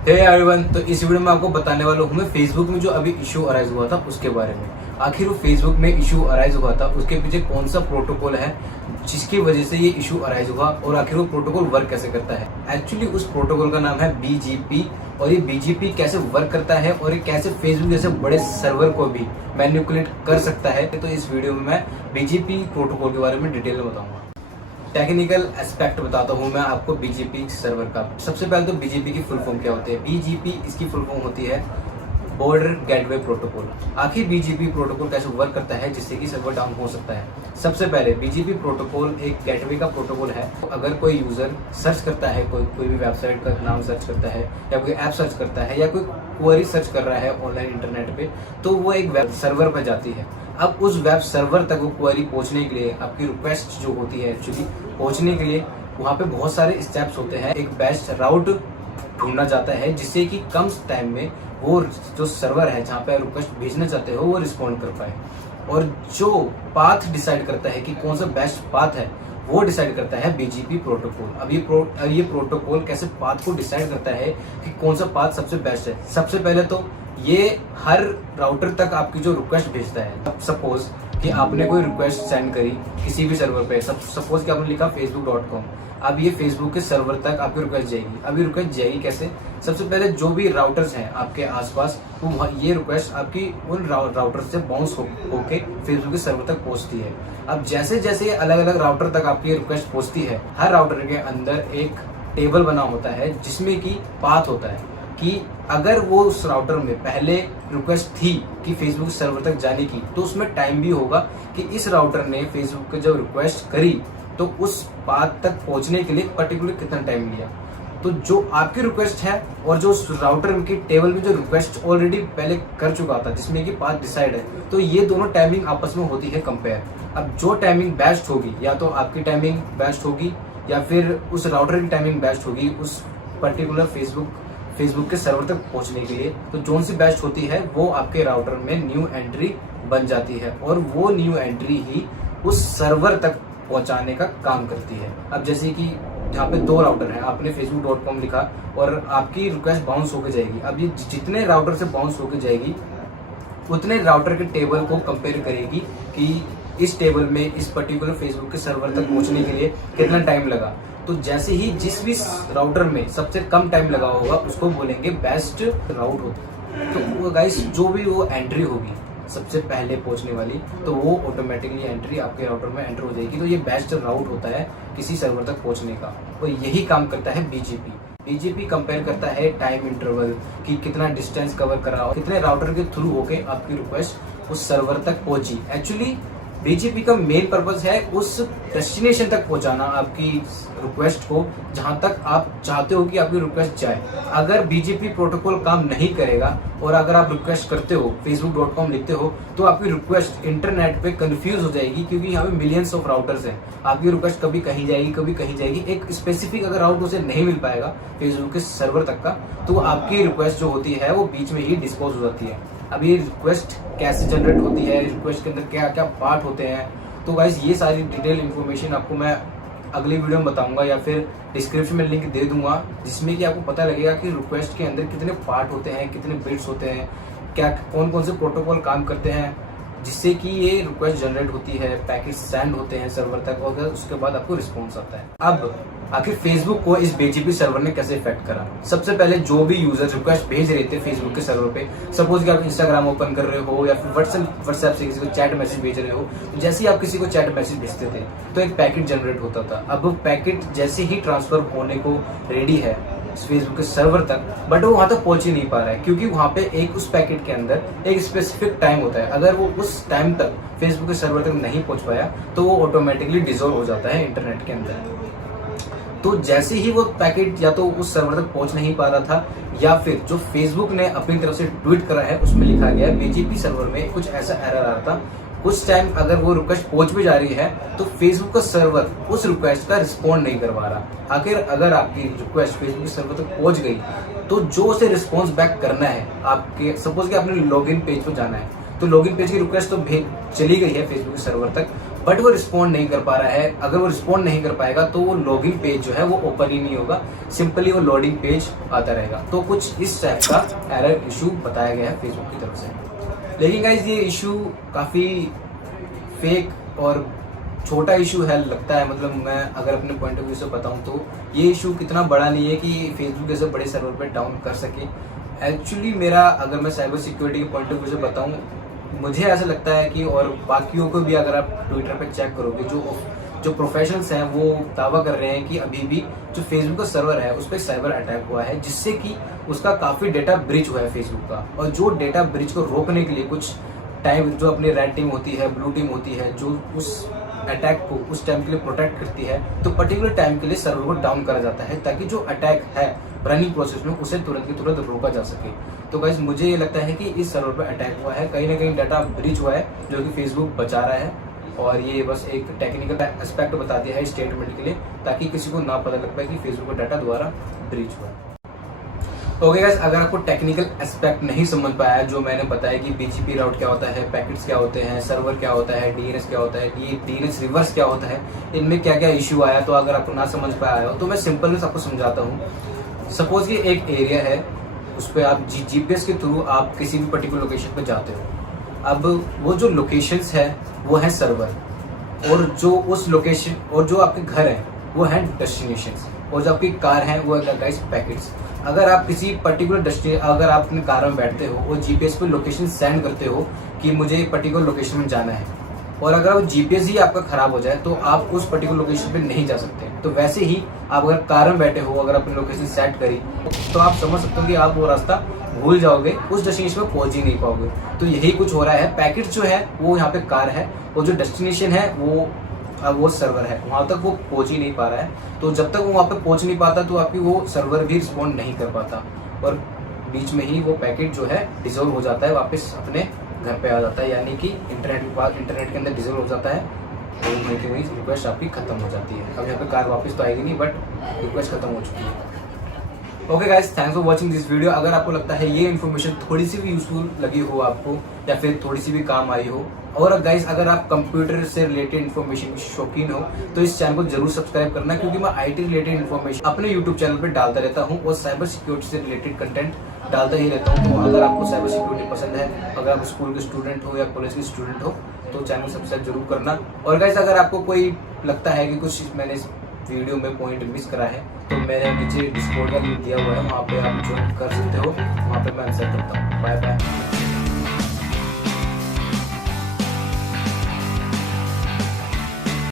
Hey everyone, तो इस video में आपको बताने वाला हूँ मैं फेसबुक में जो अभी इशू अराइज हुआ था उसके बारे में। आखिर वो फेसबुक में इशू अराइज हुआ था, उसके पीछे कौन सा प्रोटोकॉल है जिसकी वजह से ये इशू अराइज हुआ और आखिर वो प्रोटोकॉल वर्क कैसे करता है। एक्चुअली उस प्रोटोकॉल का नाम है BGP और ये BGP कैसे वर्क करता है और ये कैसे फेसबुक जैसे बड़े सर्वर को भी मैनिपुलेट कर सकता है। तो इस वीडियो में मैं BGP प्रोटोकॉल के बारे में डिटेल में बताऊंगा। टेक्निकल एस्पेक्ट बताता हूँ मैं आपको BGP सर्वर का। सबसे पहले तो BGP की फुल फॉर्म क्या होती है। BGP इसकी फुल फॉर्म होती है बॉर्डर गेटवे प्रोटोकॉल। आखिर BGP प्रोटोकॉल कैसे वर्क करता है जिससे कि सर्वर डाउन हो सकता है। सबसे पहले BGP प्रोटोकॉल एक गेटवे का प्रोटोकॉल है। अगर कोई यूजर सर्च करता है, कोई भी वेबसाइट का नाम सर्च करता है या कोई ऐप सर्च करता है या कोई क्वेरी सर्च कर रहा है ऑनलाइन इंटरनेट पे, तो वो एक वेब सर्वर पर जाती है। अब उस वेब सर्वर तक वो क्वेरी पहुंचने के लिए आपकी रिक्वेस्ट जो होती है, एक्चुअली पहुंचने के लिए वहाँ पे बहुत सारे स्टेप्स होते हैं। एक बेस्ट राउट ढूंढना जाता है जिससे कि कम टाइम में वो जो सर्वर है जहाँ पे रिक्वेस्ट भेजना चाहते हो वो रिस्पॉन्ड कर पाए। और जो पाथ डिसाइड करता है कि कौन सा बेस्ट पाथ है वो डिसाइड करता है BGP प्रोटोकॉल। अब ये प्रोटोकॉल कैसे पाथ को डिसाइड करता है कि कौन सा पाथ सबसे बेस्ट है। सबसे पहले तो ये हर राउटर तक आपकी जो रिक्वेस्ट भेजता है। सपोज कि आपने कोई रिक्वेस्ट सेंड करी किसी भी सर्वर पे, सपोज कि आपने लिखा facebook.com। अब ये फेसबुक के सर्वर तक आपकी रिक्वेस्ट जाएगी। अब ये रिक्वेस्ट जाएगी कैसे। सबसे पहले जो भी राउटर्स हैं आपके आसपास, तो ये रिक्वेस्ट आपकी उन राउटर से बाउंस होके फेसबुक के सर्वर तक पहुंचती है। अब जैसे जैसे अलग अलग राउटर तक आपकी रिक्वेस्ट पहुंचती है, हर राउटर के अंदर एक टेबल बना होता है जिसमें कि पाथ होता है कि अगर वो उस राउटर में पहले रिक्वेस्ट थी कि फेसबुक सर्वर तक जाने की, तो उसमें टाइम भी होगा कि इस राउटर ने फेसबुक को जब रिक्वेस्ट करी तो उस पाथ तक पहुंचने के लिए पर्टिकुलर कितना टाइम लिया। तो जो आपकी रिक्वेस्ट है और जो उस राउटर की टेबल में जो रिक्वेस्ट ऑलरेडी पहले कर चुका था जिसमें कि पाथ डिसाइड है, तो ये दोनों टाइमिंग आपस में होती है कंपेयर। अब जो टाइमिंग बेस्ट होगी, या तो आपकी टाइमिंग बेस्ट होगी या फिर उस राउटर की टाइमिंग बेस्ट होगी उस पर्टिकुलर फेसबुक के सर्वर तक पहुंचने के लिए, तो जोन सी बेस्ट होती है वो आपके राउटर में न्यू एंट्री बन जाती है और वो न्यू एंट्री ही उस सर्वर तक पहुंचाने का काम करती है। अब जैसे कि जहाँ पे दो राउटर हैं, आपने facebook.com लिखा और आपकी रिक्वेस्ट बाउंस होकर जाएगी। अब ये जितने राउटर से बाउंस होकर जाएगी उतने राउटर के टेबल को कंपेयर करेगी कि इस टेबल में इस पर्टिकुलर फेसबुक के सर्वर तक पहुंचने के लिए कितना टाइम लगा। तो जैसे ही जिस भी राउटर में सबसे कम टाइम लगा होगा उसको बोलेंगे बेस्ट राउट होता। तो गाइस जो भी वो एंट्री होगी सबसे पहले पहुंचने वाली, तो वो ऑटोमेटिकली एंट्री आपके राउटर में एंटर हो जाएगी। तो ये बेस्ट राउट होता है किसी सर्वर तक पहुंचने का और यही काम करता है BGP कंपेयर करता है टाइम इंटरवल कि कितना डिस्टेंस कवर करा और कितने राउटर के थ्रू होके आपकी रिक्वेस्ट उस सर्वर तक पहुंची। एक्चुअली BGP का मेन पर्पस है उस डेस्टिनेशन तक पहुंचाना आपकी रिक्वेस्ट को जहां तक आप चाहते हो कि आपकी रिक्वेस्ट जाए। अगर BGP प्रोटोकॉल काम नहीं करेगा और अगर आप रिक्वेस्ट करते हो facebook.com लिखते हो तो आपकी रिक्वेस्ट इंटरनेट पे कंफ्यूज हो जाएगी क्योंकि यहाँ पे मिलियंस ऑफ राउटर्स हैं। आपकी रिक्वेस्ट कभी कहीं जाएगी कभी कहीं जाएगी। एक स्पेसिफिक अगर राउट उसे नहीं मिल पाएगा फेसबुक के सर्वर तक का, तो आपकी रिक्वेस्ट जो होती है वो बीच में ही डिस्पोज हो जाती है। अब ये रिक्वेस्ट कैसे जनरेट होती है, रिक्वेस्ट के अंदर क्या क्या पार्ट होते हैं, तो गाइस ये सारी डिटेल इन्फॉर्मेशन आपको मैं अगली वीडियो में बताऊंगा या फिर डिस्क्रिप्शन में लिंक दे दूंगा जिसमें कि आपको पता लगेगा कि रिक्वेस्ट के अंदर कितने पार्ट होते हैं, कितने बिट्स होते हैं, क्या कौन कौन से प्रोटोकॉल काम करते हैं जिससे कि ये रिक्वेस्ट जनरेट होती है, पैकेट सेंड होते हैं सर्वर तक और उसके बाद आपको रिस्पॉन्स आता है। अब आखिर फेसबुक को इस BGP सर्वर ने कैसे इफेक्ट करा। सबसे पहले जो भी यूजर रिक्वेस्ट भेज रहे थे फेसबुक के सर्वर पे, सपोज कि आप इंस्टाग्राम ओपन कर रहे हो या फिर व्हाट्सएप से किसी को चैट मैसेज भेज रहे हो, तो जैसे ही आप किसी को चैट मैसेज भेजते थे तो एक पैकेट जनरेट होता था। अब वो पैकेट जैसे ही ट्रांसफर होने को रेडी है फेसबुक के सर्वर तक, बट वो वहां तक पहुंच ही नहीं पा रहा है क्योंकि वहां पे एक उस पैकेट के अंदर एक स्पेसिफिक टाइम होता है। अगर वो उस टाइम तक फेसबुक के सर्वर तक नहीं पहुंच पाया तो वो ऑटोमेटिकली डिसॉल्व हो जाता है इंटरनेट के अंदर। तो जैसे ही वो पैकेट या तो उस सर्वर तक पहुंच नहीं पा रहा था या फिर जो फेसबुक ने अपनी तरफ से ट्वीट करा है उसमें लिखा गया BGP सर्वर में कुछ ऐसा एरर आ रहा था, कुछ टाइम अगर वो रिक्वेस्ट पहुंच भी जा रही है तो फेसबुक का सर्वर उस रिक्वेस्ट का रिस्पॉन्ड नहीं करवा रहा। आखिर अगर आपकी रिक्वेस्ट फेसबुक के सर्वर तक पहुंच गई तो जो उसे रिस्पॉन्स बैक करना है, आपके सपोज कि आपने लॉगिन पेज पर जाना है तो लॉगिन पेज की रिक्वेस्ट तो चली गई है फेसबुक के सर्वर तक, बट वो रिस्पॉन्ड नहीं कर पा रहा है। अगर वो रिस्पॉन्ड नहीं कर पाएगा तो वो लॉगिन पेज जो है वो ओपन ही नहीं होगा, सिंपली वो लोडिंग पेज आता रहेगा। तो कुछ इस टाइप का एरर इशू बताया गया है फेसबुक की तरफ से। लेकिन गाइज ये इशू काफ़ी फेक और छोटा इशू है लगता है। मतलब मैं अगर अपने पॉइंट ऑफ व्यू से बताऊं तो ये इशू कितना बड़ा नहीं है कि फेसबुक जैसे बड़े सर्वर पे डाउन कर सके। एक्चुअली मेरा अगर मैं साइबर सिक्योरिटी के पॉइंट ऑफ व्यू से बताऊं, मुझे ऐसा लगता है कि, और बाकियों को भी अगर आप ट्विटर पे चेक करोगे, जो प्रोफेशनल्स हैं वो दावा कर रहे हैं कि अभी भी जो फेसबुक का सर्वर है उस पर साइबर अटैक हुआ है, जिससे कि उसका काफ़ी डेटा ब्रीच हुआ है फेसबुक का। और जो डेटा ब्रीच को रोकने के लिए कुछ टाइम जो अपनी रेड टीम होती है, ब्लू टीम होती है, जो उस अटैक को उस टाइम के लिए प्रोटेक्ट करती है, तो पर्टिकुलर टाइम के लिए सर्वर को डाउन करा जाता है ताकि जो अटैक है रनिंग प्रोसेस में उसे तुरंत की तुरंत रोका जा सके। तो गाइस मुझे ये लगता है कि इस सर्वर पर अटैक हुआ है, कहीं ना कहीं डाटा ब्रीच हुआ है जो कि फेसबुक बचा रहा है। और ये बस एक टेक्निकल एस्पेक्ट बता दिया है स्टेटमेंट के लिए, ताकि किसी को ना पता लग पाए कि फेसबुक का डाटा दोबारा ब्रीच हुआ है। ओके गाइस, अगर आपको टेक्निकल एस्पेक्ट नहीं समझ पाया जो मैंने बताया कि बीजीपी राउट क्या होता है, पैकेट्स क्या होते हैं, सर्वर क्या होता है, डीएनएस क्या होता है, डीएनएस रिवर्स क्या होता है, इनमें क्या क्या इश्यू आया, तो अगर आपको ना समझ पाया हो तो मैं सिंपल में आपको समझाता हूँ। सपोज कि एक एरिया है, उस पर आप जीपीएस के थ्रू आप किसी भी पर्टिकुलर लोकेशन पर जाते हो। अब वो जो लोकेशंस है वो है सर्वर, और जो उस लोकेशन और जो आपके घर है वो है डेस्टिनेशंस, और जो आपकी कार है वो है गाइस पैकेट्स। अगर आप किसी पर्टिकुलर अगर आप अपनी कार में बैठते हो और जीपीएस पे लोकेशन सेंड करते हो कि मुझे एक पर्टिकुलर लोकेशन में जाना है, और अगर वो जीपीएस ही आपका खराब हो जाए तो आप उस पर्टिकुलर लोकेशन पे नहीं जा सकते। तो वैसे ही आप अगर कार में बैठे हो, अगर अपनी लोकेशन सेट करी, तो आप समझ सकते हो कि आप वो रास्ता भूल जाओगे, उस डेस्टिनेशन में पहुंच ही नहीं पाओगे। तो यही कुछ हो रहा है। पैकेट जो है वो यहाँ पे कार है, और जो डेस्टिनेशन है वो सर्वर है, वहां तक वो पहुंच ही नहीं पा रहा है। तो जब तक वो वहां पे पहुंच नहीं पाता तो आपकी वो सर्वर भी रिस्पॉन्ड नहीं कर पाता, और बीच में ही वो पैकेट जो है डिसॉल्व हो जाता है, वापस अपने घर पे आ जाता है, यानी कि इंटरनेट के अंदर डिसॉल्व हो जाता है, और वही रिक्वेस्ट आपकी खत्म हो जाती है। अब यहाँ पे कार वापस तो आएगी नहीं, बट रिक्वेस्ट खत्म हो चुकी है। Okay guys, thanks for watching this video. अगर आपको लगता है ये इन्फॉर्मेशन थोड़ी सी भी यूजफुल लगी हो आपको, या फिर थोड़ी सी भी काम आई हो, और गाइस अगर आप कंप्यूटर से रिलेटेड इन्फॉर्मेशन की शौकीन हो तो इस चैनल को जरूर सब्सक्राइब करना, क्योंकि मैं आईटी रिलेटेड इन्फॉर्मेशन अपने यूट्यूब चैनल पे डालता रहता हूँ, और साइबर सिक्योरिटी से रिलेटेड कंटेंट डालता ही रहता हूँ। तो अगर आपको साइबर सिक्योरिटी पसंद है, अगर आप स्कूल के स्टूडेंट हो या कॉलेज के स्टूडेंट हो, तो चैनल सब्सक्राइब जरूर करना। और गाइस अगर आपको कोई लगता है कि कुछ मैंने इस वीडियो में पॉइंट मिस करा है, तो मैंने नीचे डिस्कॉर्ड का लिंक दिया हुआ है, वहाँ पे आप ज्वाइन कर सकते हो, वहाँ पे मैं आंसर करता हूँ। Bye bye.